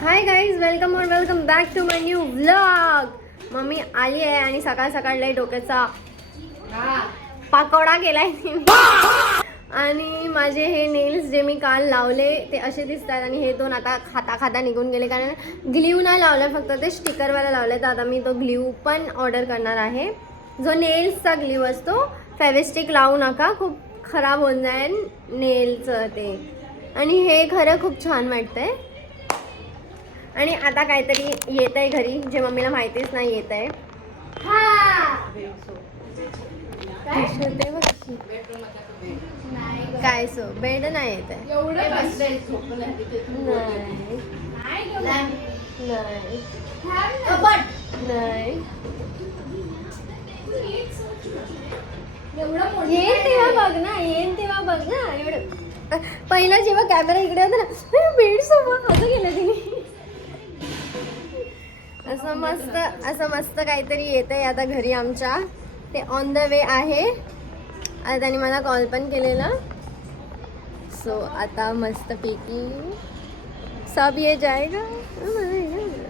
High guys, welcome back to my new vlog. Mummy आली आहे आणि सकाळ सकाळ लय डोक्याचा पाकोडा केलाय आणि माझे हे नेल्स जे मी काल लावले ते असे दिसतात आणि हे दोन आता खाता खाता निघून गेले, कारण ग्ल्यू नाही लावलं, फक्त ते स्टिकरवाला लावले. तर आता मी तो ग्ल्यू पण ऑर्डर करणार आहे, जो नेल्सचा ग्ल्यू असतो. फेविस्टिक लावू नका, खूप खराब होऊन जाईल नेलचं ते. आणि हे खरं खूप छान वाटतंय. आणि आता काहीतरी येत आहे घरी, जे मम्मीला माहितीच नाही येत आहे. काय सो बेड नाही येत आहे. येईन तेव्हा बघ ना, येईन तेव्हा बघ ना. एवढं पहिला जेव्हा कॅमेरा इकडे होता ना, बेड सोबत असं गेलं तिने. असं मस्त काहीतरी येत आहे आता घरी आमच्या. ते ऑन द वे आहे. आता त्यांनी मला कॉल पण केलेला. सो आता मस्तपैकी सब ये जाएगा.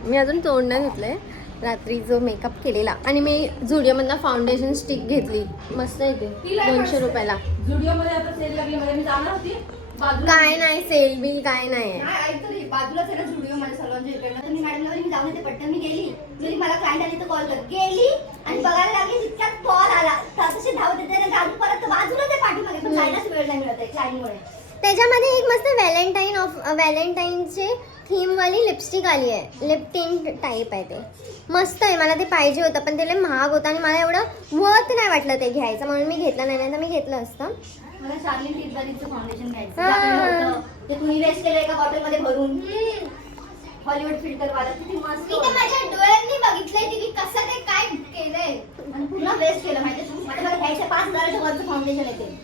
मी अजून तोंड नाही घेतलंय, रात्री जो मेकअप केलेला. आणि मी झुडिओमधनं फाउंडेशन स्टिक घेतली, मस्त आहे ते, 200 रुपयाला. झुडिओमध्ये आता सेल लागली, म्हणजे मी जाणार होती. काय नाही सेल बिल काय नाही. ऐकतरी बाजूलाच आहे ना झुडिओ माझ्या सलॉनच्या इकडनं. तर मी मॅडमला मी जाऊन येते पटकन. मी गेली, जरी मला क्लायंट आली तर कॉल कर. गेली आणि बघायला लागली, तितक्यात कॉल आला. तसे धावत येते ना गाडी, परत बाजूलाच आहे पाठीमागे, पण जायलाच वेळ नाही मिळत आहे क्लायंटमुळे. त्याच्यामध्ये एक मस्त व्हॅलेंटाईनचे थीम वाली लिपस्टिक आली आहे, लिप टिंट टाईप आहे. ते मस्त आहे, मला ते पाहिजे होतं, पण ते लय महाग होतं आणि मला एवढं वर्थ नाही वाटलं ते घ्यायचं, म्हणून मी घेतलं नाही. तर मी घेतलं असतं. मला शार्लिन टिल्बरीचं फाउंडेशन घ्यायचं. ते तुम्ही वेस्ट केलं एका बॉटलमध्ये भरून, हॉलिवूड फिल्टर वाला. किती मस्त. मी तर माझ्या डोळ्यांनी बघितलंय की कसं ते काय केलंय आणि पुन्हा वेस्ट केलं. माहिती मला घ्यायचं 5,000च्या वरचं फाउंडेशन येते.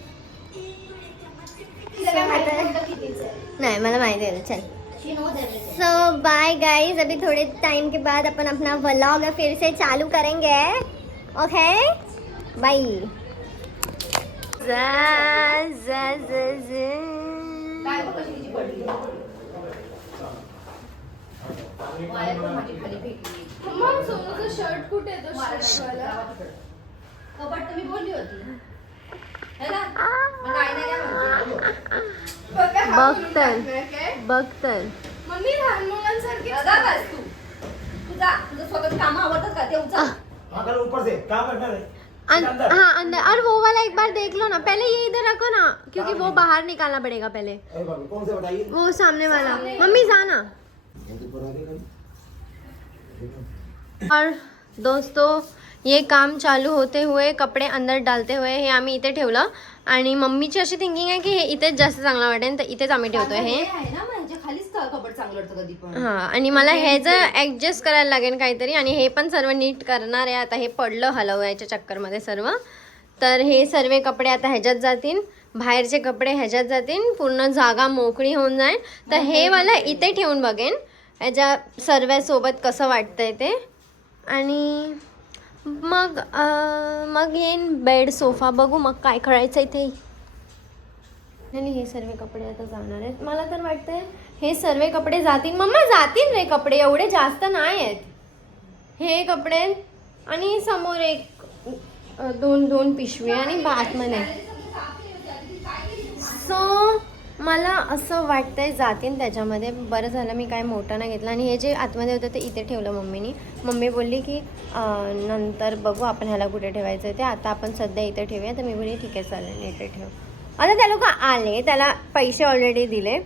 नहीं मला माहिती है. चल, सो बाय गाइज. अभी थोड़े टाइम के बाद अपन अपना व्लॉग फिर से चालू करेंगे. Okay, bye. शर्ट कुठे कबट तर मी बोलली होती. बघतर मम्मी लहान मुलांसारखी तुझं स्वतःच काम आवडतात का ते उचल ऊपर से काम करना है हाँ अंदर. और वो वाला एक बार देख लो ना, पहले ये इधर रखो ना, क्योंकि वो बाहर निकालना पड़ेगा पहले. कौन से बताइए? वो सामने वाला. मम्मी जाना. और दोस्तों, ये काम चालू होते हुए कपडे अंदर डालते हुए हे आम्ही इथे ठेवलं. आणि मम्मीची अशी थिंकिंग आहे की हे इथेच जास्त चांगलं वाटेल, तर इथेच आम्ही ठेवतोय हे. खालीच कबट चांगलं वाटतं कधी पण. हा, आणि मला हे जर ऍडजस्ट करायला लागेल काहीतरी, आणि हे पण सर्व नीट करणार आहे आता. हे पडलं हलवायच्या चक्करमध्ये सर्व, तर हे सर्व कपडे आता ह्याच्यात जातील, बाहेरचे कपडे ह्याच्यात जातील, पूर्ण जागा मोकळी होऊन जाईल. तर हे मला इथे ठेवून बघेन ह्याच्या सर्व सोबत कसं वाटतंय ते. आणि मग येईन बेड सोफा बघू मग काय करायचं इथे. आणि हे सर्व कपडे आता जाणार आहेत. मला तर वाटतंय हे सर्व कपडे जातील. मम्मा जातील रे कपडे, एवढे जास्त नाही आहेत हे कपडे. आणि समोर एक दोन पिशवी आणि आतमध्ये. सो मला असं वाटतंय जातीन त्याच्यामध्ये. बरं झालं मी काय मोठं नाही घेतलं. आणि हे जे आतमध्ये होतं ते इथे ठेवलं मम्मीनी. मम्मी बोलली की नंतर बघू आपण ह्याला कुठे ठेवायचं आहे ते, आता आपण सध्या इथे ठेवूया. तर मी बोलली ठीक आहे चालेल, इथे ठेव. आता त्या लोक आले, त्याला पैसे ऑलरेडी दिले.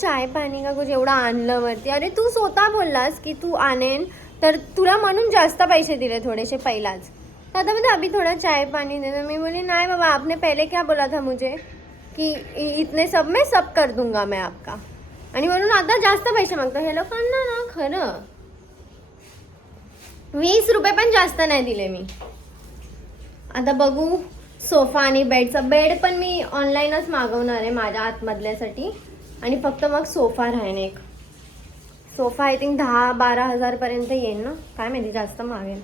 चाय पाणी का कुछ एवढं आणलं वरती. अरे तू स्वतः बोललास की तू आणेन, तर तुला म्हणून जास्त पैसे दिले थोडेसे पहिलाच. तर आता म्हणजे अभी थोडा चाय पाणी दे. मी बोली नाही बाबा, आपने पहले क्या बोला था मुझे कि इतने सब में सब कर दूंगा मैं आपका. आणि म्हणून आता जास्त पैसे मागतो. हे लोकांना ना खरं 20 रुपये पण जास्त नाही दिले मी. आता बघू सोफा आणि बेडचं. बेड पण मी ऑनलाईनच मागवणार आहे माझ्या आतमधल्यासाठी. आणि फक्त मग सोफा राहीन एक. सोफा आय थिंक 10-12 हजारपर्यंत येईल ना, काय माहिती, जास्त मागेल.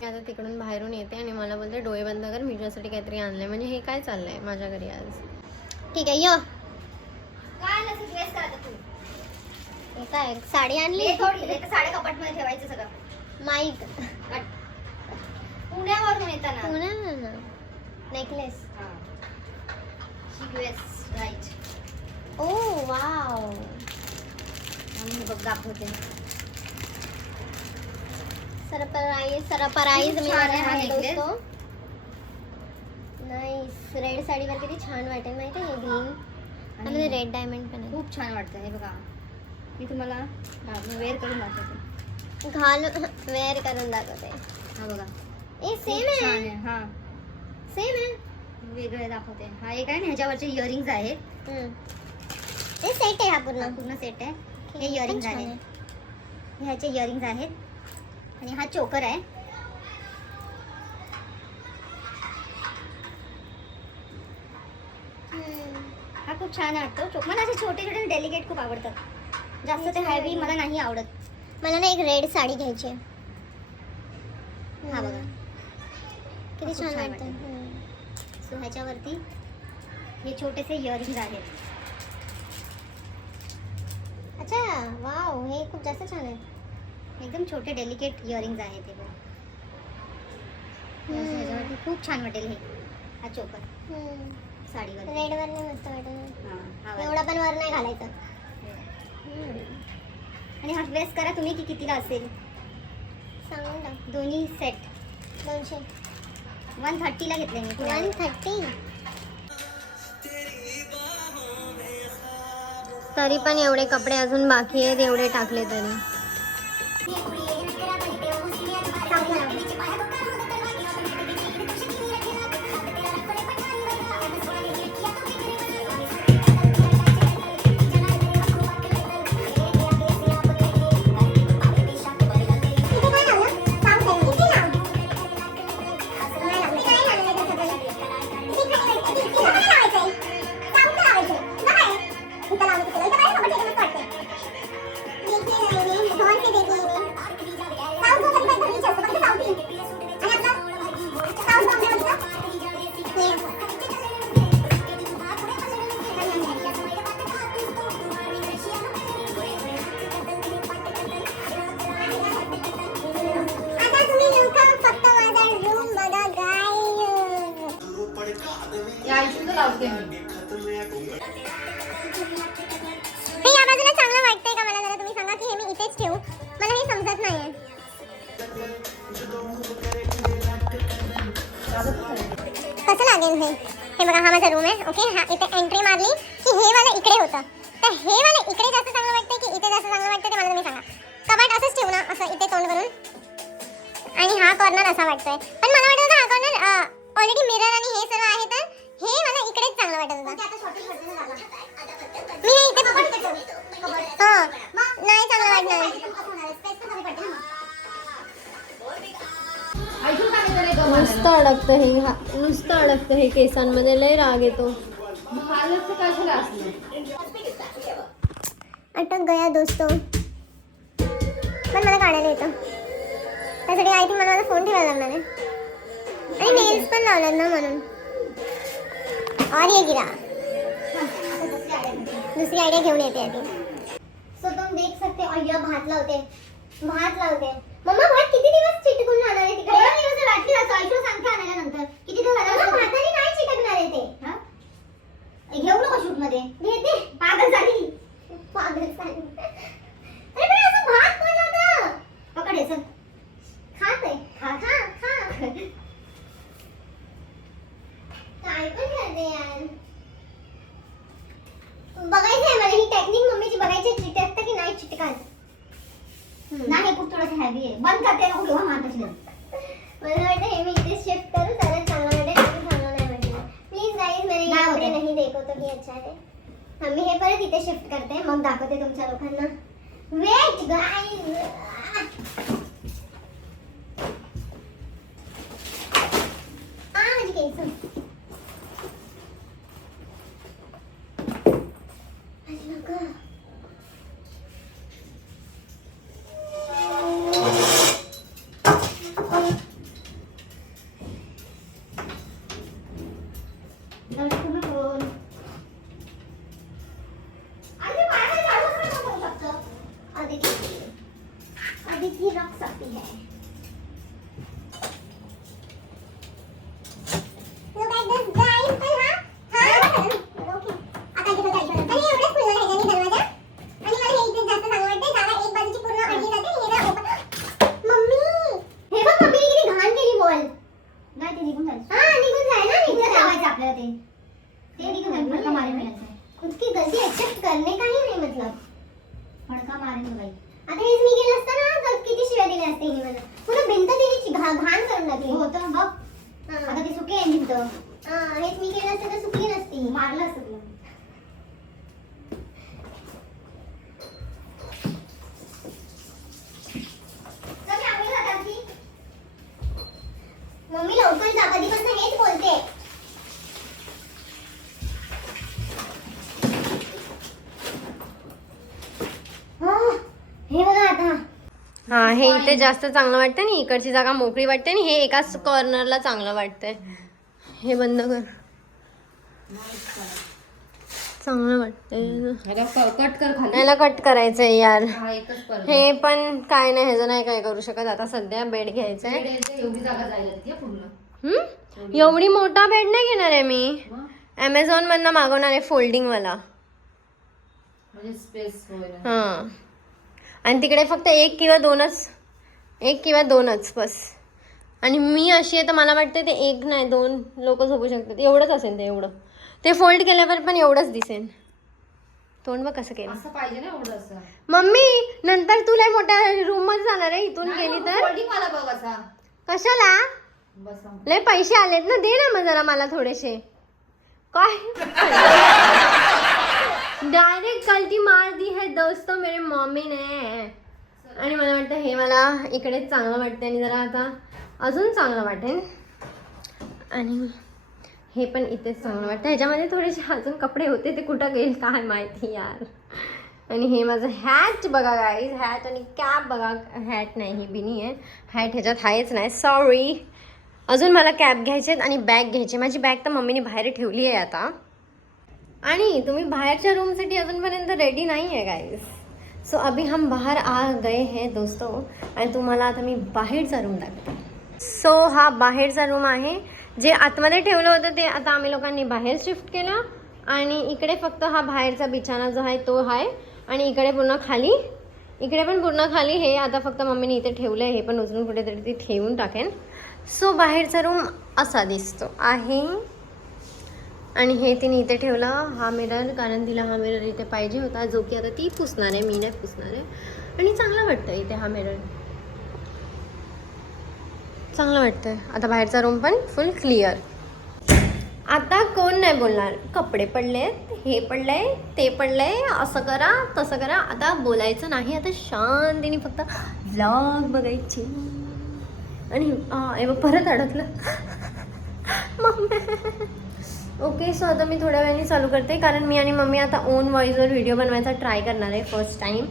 मी आता तिकडून बाहेरून येते आणि मला बोलते डोळे बंद कर, मी तुझ्यासाठी काहीतरी आणलंय. म्हणजे हे काय चाललंय माझ्या घरी आज. ठीक आहे, ये काय नसेल ड्रेस का आता तू काय साडी आणली हे थोडी हे तर साड्या कपाटमध्ये ठेवायचं सगळं. माईक पुण्यावरून येताना necklace. US right. Oh wow. आम्ही बघ दाखवते. सरप्राईज खूप छान आहे हा मिळाला necklace. दोस्तों. नाईस. रेड साडीवर किती छान वाटेल माहिती आहे ग्रीन आणि रेड डायमंड पण आहे. खूप छान वाटतं हे बघा. मी तुम्हाला वेअर करून दाखवते. घाल वेअर करून दाखवते. हा बघा ए सेम खूप छान आहे. आहे. हा सेम आहे. वेगळे दाखवते. हा एक आहे ना ह्याच्यावरचे इयरिंग्स आहेत. हे सेट आहे हा पूर्ण. हा पूर्ण सेट आहे. हे पण इयरिंग्स छान आहेत. आहे. ह्याचे इयरिंग्स आहेत आणि हा चोकर आहे. हा खूप छान वाटतो चोकर. मला असे छोटे छोटे डेलिकेट खूप आवडतात. जास्त ते हेवी मला नाही आवडत. मला ना एक रेड साडी घ्यायची आहे. हा बघा किती खूप छान छान वाटतं. सो ह्याच्यावरती हे छोटेसे इयरिंग्स आहेत. अच्छा वाव हे खूप जास्त छान आहे. एकदम छोटे डेलिकेट इयरिंग्स आहेत हे बघा. ह्याच्यावरती खूप छान वाटेल हे हा चोकर साडीवर. रेड वर नाही मस्त वाटत. हा, हा वाला. एवढा पण वर नाही घालायचं. आणि हा ड्रेस करा तुम्ही की कितीला असेल. सांगून टाक. दोन्ही सेट 200. 130 ला घेतले मी. 130. तरी पण एवढे कपडे अजून बाकी आहेत एवढे टाकले तरी. या आईस्क्रीमचं लावते मी. हे या बाजूला चांगलं वाटतंय का मला जरा तुम्ही सांगा की हे मी इथेच ठेवू. मला हे समजत नाहीये. कसं लागेल हे. हे बघा हा माझा रूम आहे. ओके हा इथे एंट्री मारली की हे वाला इकडे होतं. तर हे वाला इकडे जास्त चांगलं वाटतंय की इथे जास्त चांगलं वाटतं ते मला तुम्ही सांगा. कपाट असंच ठेवू ना असं इथे तोंड करून. आणि हा कॉर्नर असा वाटतोय. पण मला वाटत होता हा कॉर्नर ऑलरेडी मिरर आणि हे सर्व आहे तर हे मला इकडेच चांगलं वाटत होतं. मी हे इथे हां नाही चांगलं वाटणार. आईस्क्रीम सांगितलं नाही गं नुसतं अडकतं हे नुसतं अडकतं हे केसांमध्ये लय राग येतो. मग माझं कशाला असलं. अटक गया दोस्तों. पण मला काढायला येतं त्यासाठी आय थिंक मला माझा फोन ठेवायला लागणार आहे. आणि नेल्स पण लावलेत ना म्हणून. और ये गिरा. दूसरी आइडिया घेऊन येते आधी. सो तुम देख सकते हो या भात लावते. मम्मा भात किती दिवस चिटकून राहणार आहे तिकडे. दिवस वाटली असं आईला सांगते आणायला किती दिवस मम्मा, भाताने नाही चिटकणार आहे ते. हा घेऊ नको शूट मध्ये. घेते. पागल झाली. पागल झाली. अरे पण असं भात पण होतं. पकड हे चल. खात आहे. खा. काय पण करते यार. बघायचंय मला ही टेक्निक मम्मीची बघायची चिटकतं की नाही चिटकत. नाही हे खूप थोडंसं हेवी आहे. बंद करते नको घेऊ मार कशी मला वाटतं हे मी इथे शिफ्ट करू तरच चांगलं वाटेल. चांगलं नाही वाटेल. प्लीज गाईज मेरे नाही कपडे होते. नहीं देखो तो भी अच्छा है. मी हे परत इथे शिफ्ट करते मग दाखवते तुमच्या लोकांना. Wait guys. माझी केस. माझी नका. आती है. Look at this guys. पण हा ओके. आता इथे बघा इथे. आणि एवढंच खुललं ह्याच्याने दरवाजा. आणि मला हे इथे जास्त चांगलं वाटतंय. जागा एक बाजूची पूर्ण अडली जाते. हे ना ओपन. मम्मी हे बघ मम्मीने किती घाण केली बॉल. नाही ते निघून जाईल. हां निघून जाईल ना. निघून लावायचं आपल्याला ते. ते निघून जाईल. फटका मारेन मी याचा. खुद की गलती एक्सेप्ट करने का ही नहीं मतलब. फटका मारेन मी बाई. आता हेच मी केलं असतं ना तर किती शिव्या दिल्या असते हिने मला. पुन्हा भिंत तिने घाण करून टाकली. होतं बघ. आता ती सुकी आहे भिंत. हेच मी केलं असतं तर सुकी नसती. मारलं असतं तुला. मम्मी लवकर जा कधीपासून हेच बोलते. हे बघा आता हा हे इथे जास्त चांगलं वाटतं आणि इकडची जागा मोकळी वाटते आणि हे एकाच कॉर्नरला चांगलं वाटतंय. हे बंद कर. चांगलं वाटतंय. कट कर खाली. याला कट करायचंय यार. हा एकच पर. हे पण काय नाही ह्याचं नाही काय करू शकत. आता सध्या बेड घ्यायचंय. एवढी जागा जायला ती पूर्ण. एवढी मोठा बेड नाही घेणार आहे मी. मग? अमेझॉन मधनं मागवणार आहे फोल्डिंग वाला. म्हणजे स्पेस होईल. हा आणि तिकडे फक्त एक किंवा दोनच बस. आणि मी अशी आहे तर मला वाटतं ते एक नाही 2 लोक झोपू शकतात. एवढंच असेल ते. एवढं ते फोल्ड केल्यावर पण एवढंच दिसेल. तोंड बघ कसं केलं. असं पाहिजे ना एवढं असं. मम्मी नंतर तुला मोठ्या रूम मध्ये जाणार आहे इथून गेली तर. फोल्डिंग मला बघ असा. कशाला बस लय पैसे आलेत ना. दे ना मग जरा मला थोडेसे. काय डायरेक्ट गलती मार दी है दोस्तों मेरे मम्मी ने. आणि मला वाटतं हे मला इकडेच चांगलं वाटतं आणि जरा आता अजून चांगलं वाटेल. आणि हे पण इथेच चांगलं वाटतं. ह्याच्यामध्ये थोडेसे अजून कपडे होते ते कुठं गेल काय माहिती यार. आणि हे माझं हॅट बघा गाईज. हॅट आणि कॅप बघा. हॅट नाही ही बिनी आहे. हॅट ह्याच्यात आहेच नाही सॉरी. अजून मला कॅप घ्यायचे आणि बॅग घ्यायची. माझी बॅग तर मम्मीने बाहेर ठेवली आहे आता. आणि तुम्ही बाहरच्या रूमसाठी अजूनपर्यंत रेडी नाही आहे गाईज. सो अभी हम बाहर आ गए हैं दोस्तों. आणि तुम्हाला आता मी बाहेरचा रूम दाखवते. सो हा बाहेरचा रूम आहे. जे आतमध्ये ठेवलं होतं ते आता आम्ही लोकांनी बाहेर शिफ्ट केलं. आणि इकडे फक्त हा बाहेरचा बिछाना जो आहे तो आहे. आणि इकडे पूर्ण खाली इकडे पण पूर्ण खाली. हे आता फक्त मम्मीने इथे ठेवलं आहे. हे पण उचलून कुठेतरी ती ठेवून टाकेन. सो बाहेरचा रूम असा दिसतो आहे. आणि हे तिने इथे ठेवला हा मिरर कारण तिला हा मिरर इथे पाहिजे होता. जो की आता ती पुसणार आहे मी नाही पुसणार आहे. आणि चांगलं वाटतं इथे हा मिरर. चांगलं वाटतंय. आता बाहेरचा रूम पण फुल क्लिअर. आता कोण नाही बोलणार. कपडे पडलेत हे पडलंय ते पडलंय असं करा तसं करा. आता बोलायचं नाही. आता शांतीने फक्त व्लॉग बघायची. आणि परत अडकलं मम्मी. ओके सो आता मी थोड्या वेळाने चालू करते कारण मी आणि मम्मी आता ओन व्हॉइसवर व्हिडिओ बनवायचा ट्राय करणार आहे फर्स्ट टाईम.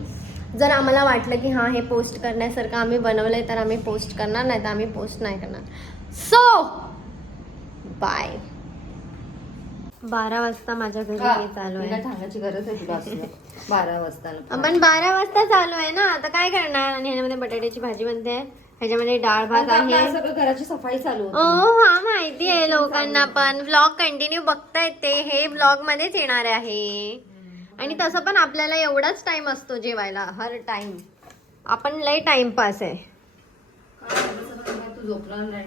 जर आम्हाला वाटलं की हां हे पोस्ट करण्यासारखं आम्ही बनवलं आहे तर आम्ही पोस्ट करणार. नाही तर आम्ही पोस्ट नाही करणार. So bye. 12 वाजता माझ्या घरी हे चालू आहे. सांगायची गरज आहे तुला असं. 12 वाजता आपण 12 वाजता चालू आहे ना. आता काय करणार. आणि ह्याच्यामध्ये बटाट्याची भाजी बनते. ह्याच्यामध्ये डाळ भात आहे. सगळं घराची सफाई चालू होती. हा माहिती आहे लोकांना. पण व्लॉग कंटिन्यू बघतायत ते. हे व्लॉग मध्येच येणार आहे. आणि तसं पण आपल्याला एवढाच टाइम असतो जेवायला हर टाइम. आपण लय टाइमपास आहे. तू झोपणार नाही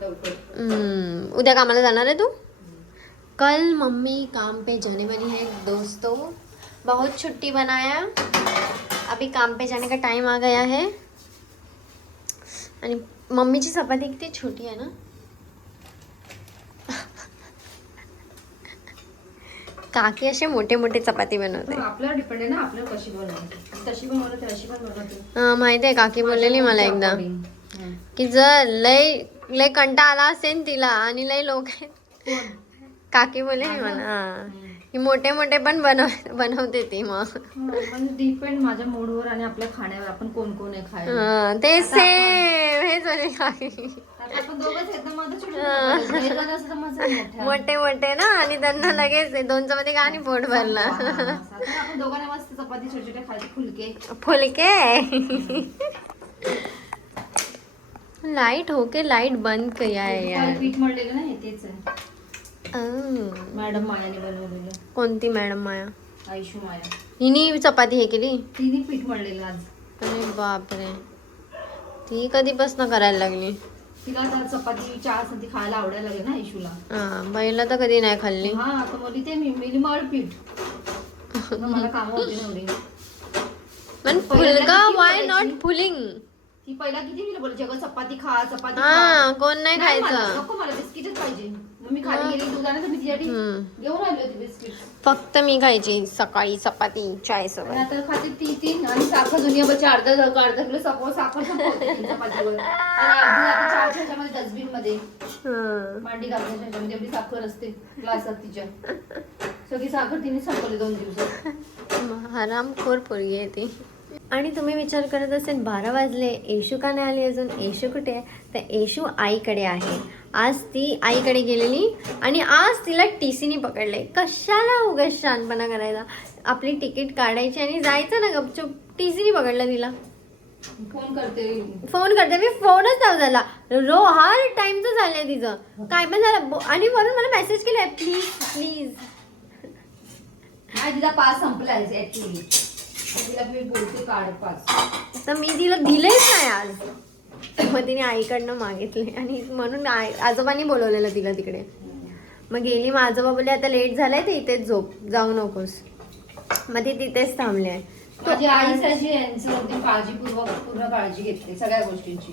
लवकर. उद्या कामाला जाणार आहे तू. कल मम्मी काम पे जाने वाली है दोस्तों. बहुत छुट्टी बनाया. अभी काम पे जाने का टाइम आ गया है. आणि मम्मीची चपाती किती छोटी आहे ना. काकी असे मोठे मोठे चपाती बनवते. आपल्यावर डिपेंड आहे ना आपल्याला कशी बनवते. तशी बनवलं तर अशी पण बनवते. माहिती आहे काकी बोललेली मला एकदा की जर लय कंटा आला असेल तिला आणि लय लोक काकी बोललेली मला की मोठे मोठे पण बनवते ती. मग डिपेंड माझ्या मूडवर आणि आपल्या खाण्यावर आपण कोण कोण आहे खायला. ते सेम हेच बोलले काकी. आपण दोघंच एकदम मोठे मोठे मोठे ना. आणि त्यांना लगेच 2 चपाती का आणि पोट भरला. आपण दोघांना मस्त चपाती छोटे छोटे खायचे फुलके. लाईट हो के लाईट बंद किया है काल यार. पीठ मळलेलं ना हे तेच आहे. अं. मॅडम मायाने बनवलेलं. कोणती मॅडम माया? आयशू माया. हिनी चपाती हे केली? तिने पीठ मळलेलं आज. अरे बापरे, ती कधीपासून करायला लागली? तिला आता चपाती चहा साठी खायला आवडायला लागले ना आयशूला. हा, पहिला तर कधी नाही खाल्ली. हा आता बोलली ते मी मळ पीठ. मग मला काम होते नवरी. पण फुलका वाय नॉट फुलिंग? ती पहिला किती मी बोलली जग चपाती खा चपाती हा, खा. कोण नाही नाही मला, खायचं. नको मला बिस्किटच पाहिजे. मग मी खाली गेली दुकानात तर मी तिच्यासाठी घेऊन आली होती बिस्किट. फक्त मी खायची सकाळी चपाती चाय आणि सोबत. आता खाते ती आणि साखर दुनियाभरची अर्धा किलो साखर संपवते ती चपातीवर. आणि अर्धी आता चहाच्या ह्याच्यामध्ये डस्टबिन मध्ये हं. मांडी घालण्याच्या ह्याच्यामध्ये एवढी साखर असते ग्लासात तिच्या. सगळी साखर तिने संपवली 2 दिवसात. हरामखोर पोरगी आहे ती. आणि तुम्ही विचार करत असेल 12 वाजले, येशू का नाही आली अजून? येशू कुठे आहे? तर येशू आईकडे आहे. आज ती आईकडे गेलेली आणि आज तिला TCने पकडले. कशाला उगाच शहाणपणा करायचा? आपली तिकीट काढायची आणि जायचं ना गपचूप. TCने पकडलं तिला. फोन करते. मी फोनच नाही झाला. हर टाइमचं झालंय तिचं. काय पण झालं आणि म्हणून मला मेसेज केलाय प्लीज प्लीज. नाही तिला पास संपलाय ऍक्च्युली. तिला मी बोलते काढ पास. तर मी तिला दिलेच नाही आज. मग तिने आईकडनं मागितले आणि म्हणून आजोबांनी बोलवलेलं तिला तिकडे. मग गेली. मग आजोबा बोलले आता लेट झालाय तर इथेच झोप, जाऊ नकोस. मग ती तिथेच थांबली आहे. माझी आई साजी यांची अगदी काळजीपूर्वक पूर्ण काळजी घेतली सगळ्या गोष्टींची.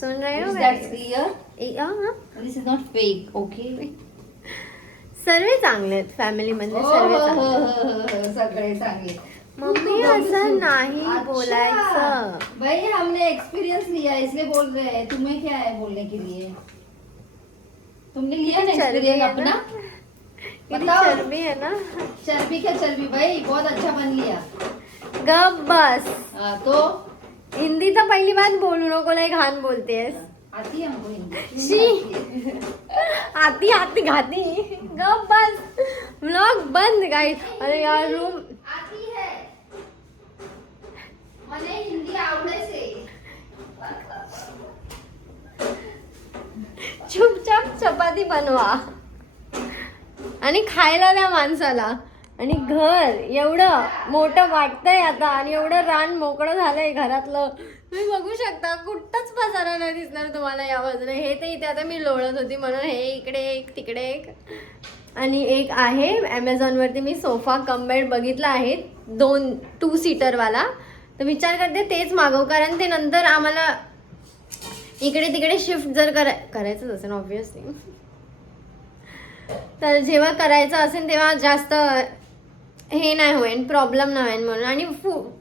सुन रहे हो Is guys? that clear? हाँ. This is not fake, okay? सर्व चांगले आहेत फॅमिली मधले, सर्व चांगले. सगळे चांगले. मम्मी असं नाही अच्छा. बोलायचं. भाई हमने एक्सपीरियंस लिया इसलिए बोल रहे हैं. तुम्हें क्या है बोलने के लिए? तुमने लिया ना चर्बी एक्सपीरियंस है अपना? ना? किती बताओ. चरबी है ना. चर्बी क्या चर्बी भाई बहुत अच्छा बन लिया. गप बस. तो हिंदी तर पहिली बात बोलू नको, लय घाण बोलतेस. आती है हमको हिंदी. शी. आती आती घाती. गप बस. व्लॉग बंद गाइस. अरे यार रूम आती है મને હિન્દી આવડે છે. चुपचाप चपाती बनवा आणि खायला द्या माणसाला. आणि घर एवढं मोठं वाटतंय आता आणि एवढं रान मोकळं झालंय घरातलं. तुम्ही बघू शकता कुठंच पसारा नाही दिसणार तुम्हाला या बाजूला. हे तर इथे आता मी लोळत होती म्हणून हे इकडे एक तिकडे एक. आणि एक आहे ॲमेझॉनवरती मी सोफा कम बेड बघितला आहे 2 सीटरवाला. तर विचार करते तेच मागव, कारण ते नंतर आम्हाला इकडे तिकडे शिफ्ट जर करायचंच असेल ऑब्विसली. तर जेव्हा करायचं असेल तेव्हा जास्त हे नाही होईल, प्रॉब्लेम नाही होईल म्हणून.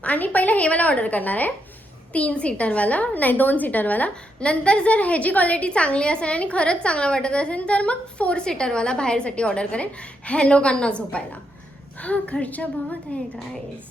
आणि पहिलं हे वाला ऑर्डर करणार आहे 3 सीटरवाला, नाही 2 सीटरवाला. नंतर जर ह्याची क्वालिटी चांगली असेल आणि खरंच चांगला वाटत असेल तर मग 4 सीटरवाला बाहेरसाठी ऑर्डर करेन ह्या लोकांना झोपायला. हा खर्च बहुत आहे गाईस.